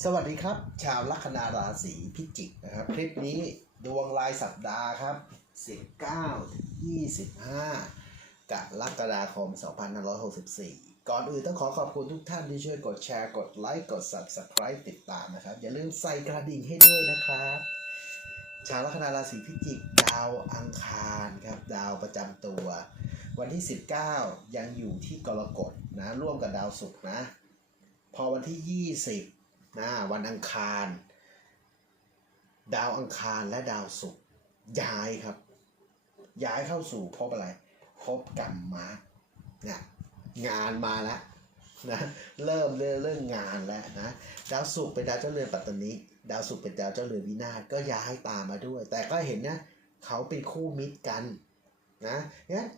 สวัสดีครับ ชาวลัคนาราศีพิจิกนะครับ คลิปนี้ดวงรายสัปดาห์ครับ 19ถึง25กรกฎาคม 2564 ก่อนอื่นต้องขอขอบคุณทุกท่านที่ช่วยกดแชร์กดไลค์กด Subscribe ติดตามนะครับ อย่าลืมใส่กระดิ่งให้ด้วยนะครับ ชาวลัคนาราศีพิจิกดาวอังคารครับ ดาวประจำตัว วันที่ 19 ยังอยู่ที่กรกฎนะร่วมกับดาวศุกร์นะ พอวันที่ 20 นะวันอังคาร ดาวอังคารและดาวศุกร์ย้ายครับ ย้ายเข้าสู่ภพอะไรภพกรรมะเนี่ยงานมาแล้วนะเริ่มเรื่องเรื่องงานแล้วนะดาวศุกร์เป็นดาวเจ้าเรือนปัตตานีดาวศุกร์เป็นดาวเจ้าเรือนวินาศก็ย้ายตามมาด้วย แต่ก็เห็นนะเขาเป็นคู่มิตรกันนะงั้น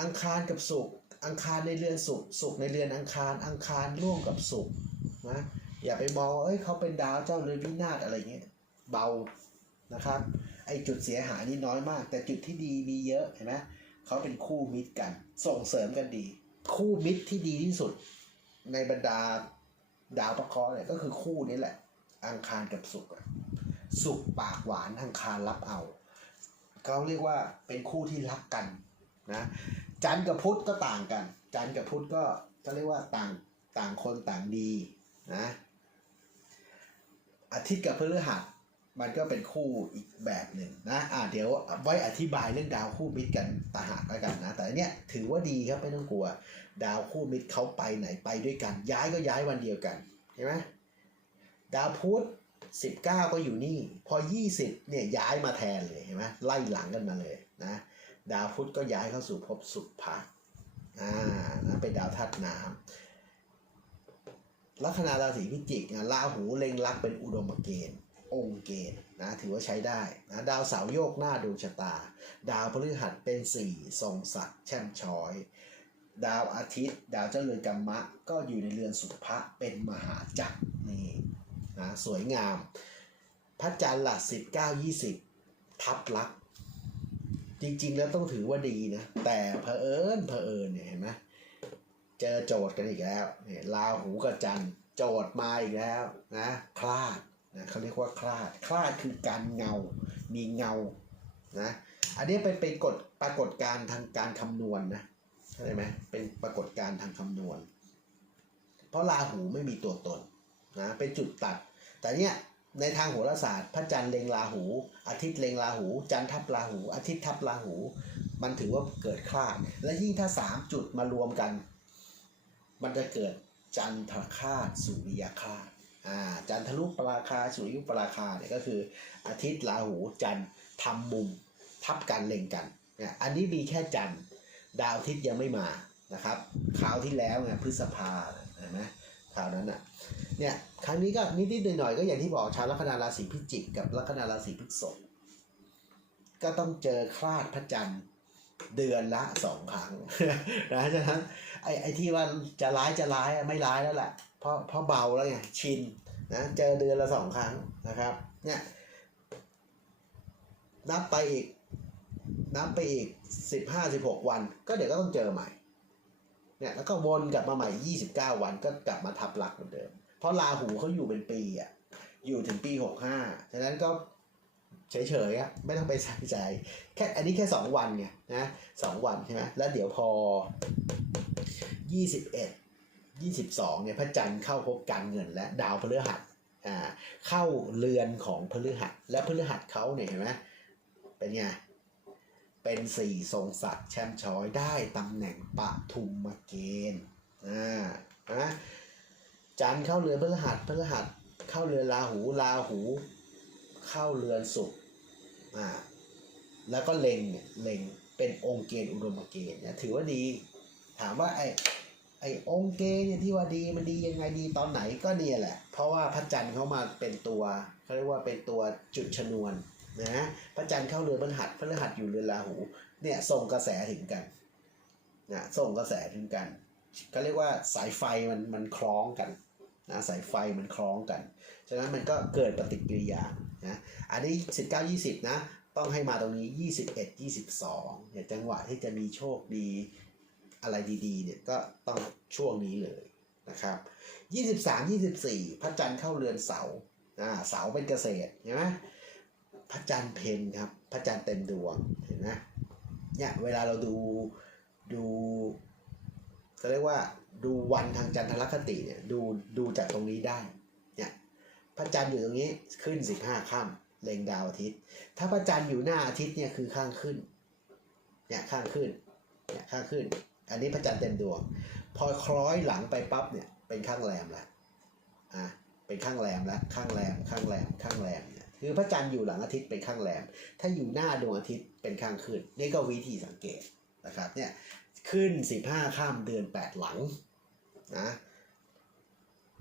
อังคารกับศุกร์อังคารในเรือนศุกร์ศุกร์ในเรือนอังคาร อังคารร่วมกับศุกร์นะ อย่าไปมองว่าเอ้ยเขาเป็นดาวเจ้าเรือนวินาศอะไรเงี้ยเบานะครับไอจุดเสียหายนี่น้อยมาก แต่จุดที่ดีมีเยอะเห็นไหมเขาเป็นคู่มิตรกัน ส่งเสริมกันดี คู่มิตรที่ดีที่สุด ในบรรดาดาวพระเคราะห์เนี่ยก็คือคู่นี้แหละ อังคารกับศุกร์อะศุกปากหวานอังคารรับเอาเขาเรียกว่าเป็นคู่ที่รักกันนะจันทร์กับพุธก็ต่างกัน จันทร์กับพุธก็ก็เรียกว่าต่างต่างคนต่างดีนะ อาทิตย์กับพฤหัสมันก็เป็นคู่อีกแบบหนึ่งนะอ่าเดี๋ยวไว้อธิบายเรื่องดาวคู่มิตรกันตางหากแล้วกันนะ แต่อันเนี้ยถือว่าดีครับไม่ต้องกลัว ดาวคู่มิตรเขาไปไหนไปด้วยกัน ย้ายก็ย้ายวันเดียวกันเห็นไหมดาวพุธ19 ก็อยู่นี่ พอ 20เนี่ยย้ายมาแทนเลยเห็นไหมไล่หลังกันมาเลยนะดาวพุธก็ย้ายเข้าสู่ภพสุภะอ่านะเป็นดาวธาตุน้ำ ลัคนาราศีพิจิกนะราหูเล็งลักเป็นอุดมเกณฑ์ องค์เกณฑ์นะถือว่าใช้ได้นะดาวเสาโยกหน้าดวงชะตา ดาวพฤหัสเป็นสี่ทรงศักดิ์แช่มช้อย ดาวอาทิตย์ ดาวเจ้าเรือนกัมมะ ก็อยู่ในเรือนสุภะเป็นมหาจักรนี่นะสวยงาม พระจันทร์ละสิบเก้ายี่สิบทับลัก จริงๆ แล้วต้องถือว่าดีนะ แต่เผอิญเผอิญเนี่ยเห็นไหมเจอโจทย์กันอีกแล้วเนี่ยราหูกับจันทร์ โจทย์มาอีกแล้วนะคลาดนะเขาเรียกว่าคลาด คลาดคือการเงา มีเงานะอันนี้เป็นเป็นกฎปรากฏการทางการคำนวณนะเข้าใจไหมเป็นปรากฏการทางคำนวณ เพราะราหูไม่มีตัวตนนะเป็นจุดตัด แต่เนี่ยในทางโหราศาสตร์พระจันทร์เล็งราหู อาทิตย์เล็งราหู จันทร์ทับราหู อาทิตย์ทับราหู มันถือว่าเกิดคลาด และยิ่งถ้าสามจุดมารวมกัน มันจะเกิด จันทคาตสุริยคาตอ่าจันทรุปราคาสุริยุปราคาเนี่ยก็คืออาทิตย์ราหูจันทร์ทำมุมทับกันเล็งกันเนี่ยอันนี้มีแค่จันทร์ดาวอาทิตย์ยังไม่มานะครับคราวที่แล้วไงพฤษภาเห็นไหมคราวนั้นอะเนี่ยครั้งนี้ก็นิดๆหน่อยๆก็อย่างที่บอกชาวลัคนาราศีพิจิกกับลัคนาราศีพฤษภก็ต้องเจอคลาดพระจันทร์ เดือนละสองครั้งนะฉะนั้นไอ้ไอ้ที่ว่าจะร้ายจะร้ายไม่ร้ายแล้วแหละเพราะเพราะเบาแล้วไงชินนะเจอเดือนละสองครั้งนะครับเนี่ยนับไปอีกนับไปอีกสิบห้าสิบหกวัน ก็เดี๋ยวก็ต้องเจอใหม่เนี่ยแล้วก็วนกลับมาใหม่ยี่สิบเก้าวันก็กลับมาทับหลักเหมือนเดิม เพราะราหูเขาอยู่เป็นปีอะอยู่ถึงปีหกห้าฉะนั้นก็ เฉยๆอะไม่ต้องไปใส่ใจแค่อันนี้แค่สองวันไงนะสองวันใช่ไหมแล้วเดี๋ยวพอยี่สิบเอ็ดยี่สิบสองเนี่ยพระจันทร์เข้าพบการเงินและดาวพฤหัสอ่าเข้าเรือนของพฤหัส และพฤหัสเขาเนี่ยเห็นไหมเป็นไงเป็นสี่ทรงศักดิ์แช่มช้อยได้ตำแหน่งปะทุมมเกณฑ์อ่านะจันเข้าเรือนพฤหัสพฤหัสเข้าเรือนราหูราหู เข้าเรือนศุกร์ อ่าแล้วก็เล็งเนี่ยเล็งเป็นองค์เกณฑ์อุดมเกณฑ์เนี่ยถือว่าดี ถามว่าไอ้ไอ้องค์เกณฑ์เนี่ยที่ว่าดีมันดียังไงดีตอนไหนก็เนี่ยแหละ เพราะว่าพระจันทร์เขามาเป็นตัวเขาเรียกว่าเป็นตัวจุดชนวนนะพระจันทร์เข้าเรือนพฤหัสพฤหัสอยู่เรือนราหูเนี่ยส่งกระแสถึงกันนะส่งกระแสถึงกันก็เรียกว่าสายไฟมันมันคล้องกัน นะสายไฟมันคล้องกัน ฉะนั้นมันก็เกิดปฏิกิริยานะอันนี้ 19 20 นะ ต้องให้มาตรงนี้ 21 22เนี่ยจังหวะที่จะมีโชคดีอะไรดีๆเนี่ยก็ต้องช่วงนี้เลยนะครับยี่สิบสามยี่สิบสี่พระจันทร์เข้าเรือนเสาร์อ่าเสาร์เป็นเกษตรเห็นไหมพระจันทร์เพนครับ พระจันทร์เต็มดวงเห็นไหมเนี่ยเวลาเราดูดู เขาเรียกว่าดูวันทางจันทรคติเนี่ยดูดูจากตรงนี้ได้เนี่ยพระจันทร์อยู่ตรงนี้ขึ้นสิบห้าค่ำเล็งดาวอาทิตย์ ถ้าพระจันทร์อยู่หน้าอาทิตย์เนี่ยคือข้างขึ้นเนี่ยข้างขึ้นเนี่ยข้างขึ้น อันนี้พระจันทร์เต็มดวง พอคล้อยหลังไปปั๊บเนี่ยเป็นข้างแรมแล้วอะเป็นข้างแรมแล้วข้างแรมข้างแรมข้างแรมเนี่ยคือพระจันทร์อยู่หลังอาทิตย์เป็นข้างแรมถ้าอยู่หน้าดวงอาทิตย์เป็นข้างขึ้น นี่ก็วิธีสังเกตนะครับเนี่ย ขึ้น 15 ข้ามเดือน 8 หลังนะ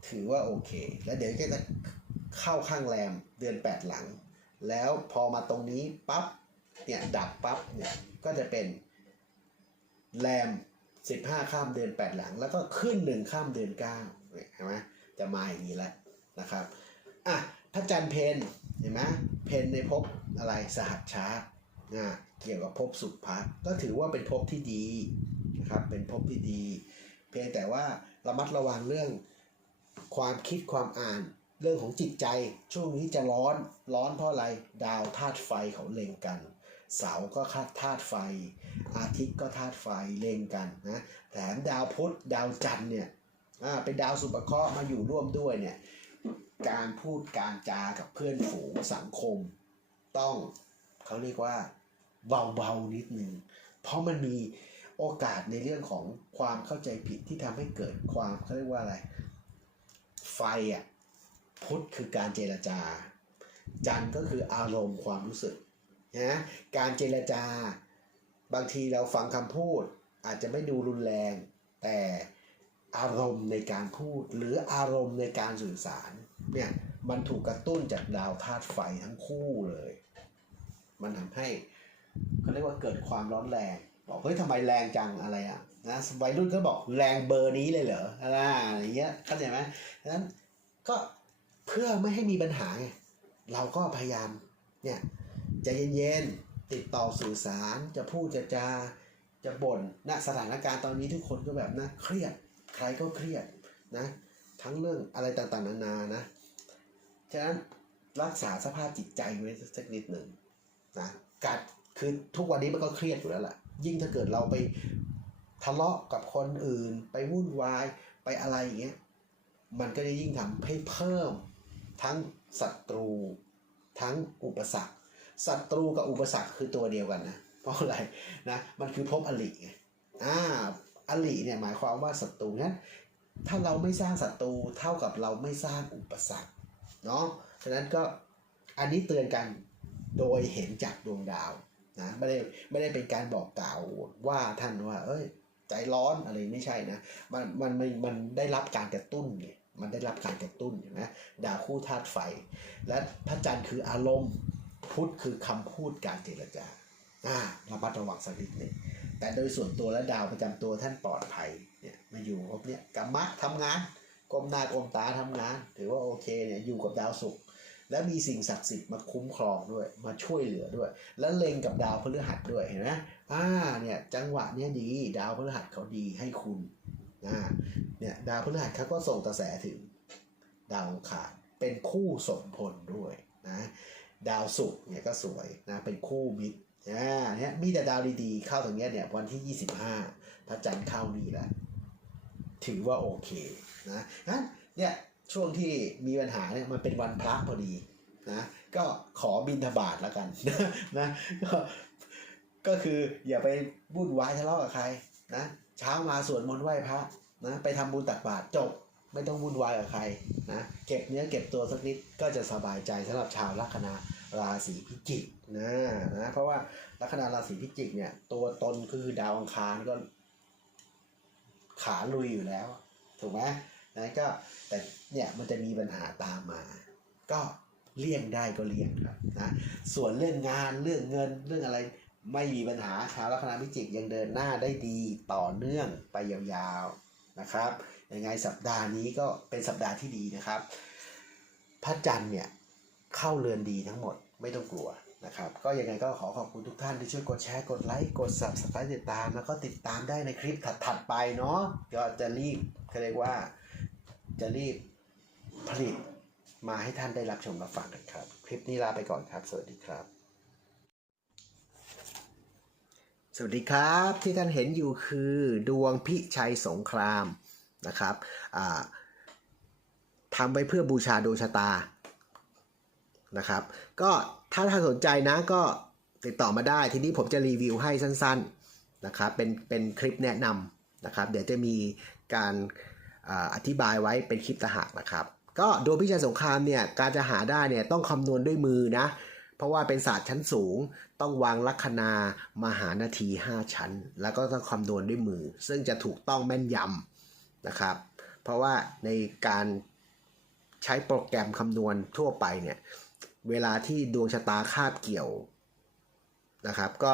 ถือว่าโอเค แล้วเดี๋ยวก็จะเข้าข้างแรมเดือน 8 หลัง แล้วพอมาตรงนี้ปั๊บเนี่ยดับปั๊บเนี่ยก็จะเป็นแรม 15 ข้ามเดือน 8 หลัง แล้วก็ขึ้น 1 ข้ามเดือน9เนี่ยเห็นไหมจะมาอย่างนี้แล้วนะครับอะพระจันทร์เพนเห็นไหมเพนในภพอะไรสหัสชาร์ นะเกี่ยวกับภพสุภะก็ถือว่าเป็นภพที่ดีนะครับเป็นภพที่ดี เพียงแต่ว่าระมัดระวังเรื่องความคิดความอ่านเรื่องของจิตใจช่วงนี้จะร้อนร้อนเพราะอะไรดาวธาตุไฟเขาเล็งกัน เสาร์ก็ธาตุไฟ อาทิตย์ก็ธาตุไฟเล็งกันนะแถมดาวพุธดาวจันทร์เนี่ยอ่าเป็นดาวสุปเคราะห์มาอยู่ร่วมด้วยเนี่ยการพูดการจากับเพื่อนฝูงสังคม ต้องเขาเรียกว่า เบาๆนิดนึง เพราะมันมีโอกาสในเรื่องของความเข้าใจผิดที่ทำให้เกิดความเขาเรียกว่าอะไร ไฟอะพุทธคือการเจรจา จันก็คืออารมณ์ความรู้สึกนะการเจรจา บางทีเราฟังคำพูด อาจจะไม่ดูรุนแรง แต่อารมณ์ในการพูด หรืออารมณ์ในการสื่อสารเนี่ยมันถูกกระตุ้นจากดาวธาตุไฟทั้งคู่เลย มันทำให้ เขาเรียกว่าเกิดความร้อนแรง บอกเฮ้ยทำไมแรงจังอะไรอะนะวัยรุ่นก็บอกแรงเบอร์นี้เลยเหรออะไรอย่างเงี้ยเข้าใจไหมดังนั้นก็เพื่อไม่ให้มีปัญหาไงเราก็พยายามเนี่ยใจเย็นๆติดต่อสื่อสารจะพูดจะจาจะบ่นณสถานการณ์ตอนนี้ทุกคนก็แบบนะเครียดใครก็เครียดนะทั้งเรื่องอะไรต่างๆนานานะฉะนั้นรักษาสภาพจิตใจไว้สักนิดหนึ่งนะกัด คือทุกวันนี้มันก็เครียดอยู่แล้วล่ะยิ่งถ้าเกิดเราไปทะเลาะกับคนอื่น ไปวุ่นวายไปอะไรอย่างเงี้ยมันก็จะยิ่งทำให้เพิ่ม ทั้งศัตรู ทั้งอุปสรรคศัตรูกับอุปสรรคคือตัวเดียวกันนะเพราะอะไรนะมันคือภพอลิไงอ่าอลิเนี่ยหมายความว่าศัตรูนั้นถ้าเราไม่สร้างศัตรูเท่ากับเราไม่สร้างอุปสรรคเนาะฉะนั้นก็อันนี้เตือนกันโดยเห็นจากดวงดาว นะไม่ได้ไม่ได้เป็นการบอกกล่าวว่าท่านว่า เอ้ย ใจร้อนอะไรไม่ใช่นะมันมันมันมันได้รับการกระตุ้นไงมันได้รับการกระตุ้นเห็นไหมดาวคู่ธาตุไฟ และพระจันทร์คืออารมณ์พุธคือคำพูดการเจรจาอ่าระมัดระวังสักนิดหนึ่งแต่โดยส่วนตัวและดาวประจำตัวท่านปลอดภัยเนี่ยมาอยู่ครบเนี่ยกรรมะทำงานกรมหน้ากรมตาทำงาน ถือว่าโอเคเนี่ยอยู่กับดาวศุกร์ และมีสิ่งศักดิ์สิทธิ์มาคุ้มครองด้วย มาช่วยเหลือด้วย แล้วเล็งกับดาวพฤหัสด้วยเห็นไหมอ่าเนี่ยจังหวะเนี้ยดี ดาวพฤหัสเขาดีให้คุณอ่าเนี่ยดาวพฤหัสเขาก็ส่งกระแสถึง ดาวอังคารเป็นคู่สมพลด้วยนะดาวศุกร์เนี่ยก็สวยนะเป็นคู่มิตรอ่าเนี่ยมีแต่ดาวดีๆ เข้าตรงเนี้ยเนี่ยวันที่ 25พระจันทร์เข้านี่แหละถือว่าโอเคนะงั้นเนี่ย ช่วงที่มีปัญหาเนี่ยมันเป็นวันพระพอดีนะก็ขอบินทบาทแล้วกันนะก็ก็คืออย่าไปวุ่นวายทะเลาะกับใครนะเช้ามาสวดมนต์ไหว้พระนะไปทำบุญตักบาตรจบไม่ต้องวุ่นวายกับใครนะเก็บเนื้อเก็บตัวสักนิดก็จะสบายใจสำหรับชาวลัคนาราศีพิจิกนะนะเพราะว่าลัคนาราศีพิจิกเนี่ยตัวตนคือดาวอังคารก็ขาลุยอยู่แล้ว ถูกไหม นะก็แต่เนี่ยมันจะมีปัญหาตามมา ก็เลี่ยงได้ก็เลี่ยงครับนะส่วนเรื่องงานเรื่องเงินเรื่องอะไรไม่มีปัญหาชาวลัคนาพิจิกยังเดินหน้าได้ดีต่อเนื่องไปยาวๆนะครับยังไงสัปดาห์นี้ก็เป็นสัปดาห์ที่ดีนะครับ พระจันทร์เนี่ยเข้าเรือนดีทั้งหมดไม่ต้องกลัวนะครับ ก็ยังไงก็ขอขอบคุณทุกท่านที่ช่วยกดแชร์กดไลค์กด subscribe ติดตาม แล้วก็ติดตามได้ในคลิปถัดๆไปเนาะก็จะรีบเขาเรียกว่า จะรีบผลิตมาให้ท่านได้รับชมรับฟังกันครับ คลิปนี้ลาไปก่อนครับ สวัสดีครับ สวัสดีครับที่ท่านเห็นอยู่คือดวงพิชัยสงครามนะครับทำไว้เพื่อบูชาดวงชะตานะครับ ก็ถ้าท่านสนใจนะก็ติดต่อมาได้ทีนี้ผมจะรีวิวให้สั้น ๆนะครับ เป็นเป็นคลิปแนะนำนะครับ เดี๋ยวจะมีการ อธิบายไว้เป็นคลิปตะหากนะครับ ก็ดวงพิชัยสงครามเนี่ยการจะหาได้เนี่ยต้องคำนวณด้วยมือนะ เพราะว่าเป็นศาสตร์ชั้นสูง ต้องวางลัคนามหานาที 5 ชั้น แล้วก็ต้องคำนวณด้วยมือ ซึ่งจะถูกต้องแม่นยำนะครับ เพราะว่าในการใช้โปรแกรมคำนวณทั่วไปเนี่ยเวลาที่ดวงชะตาคาบเกี่ยวนะครับ ก็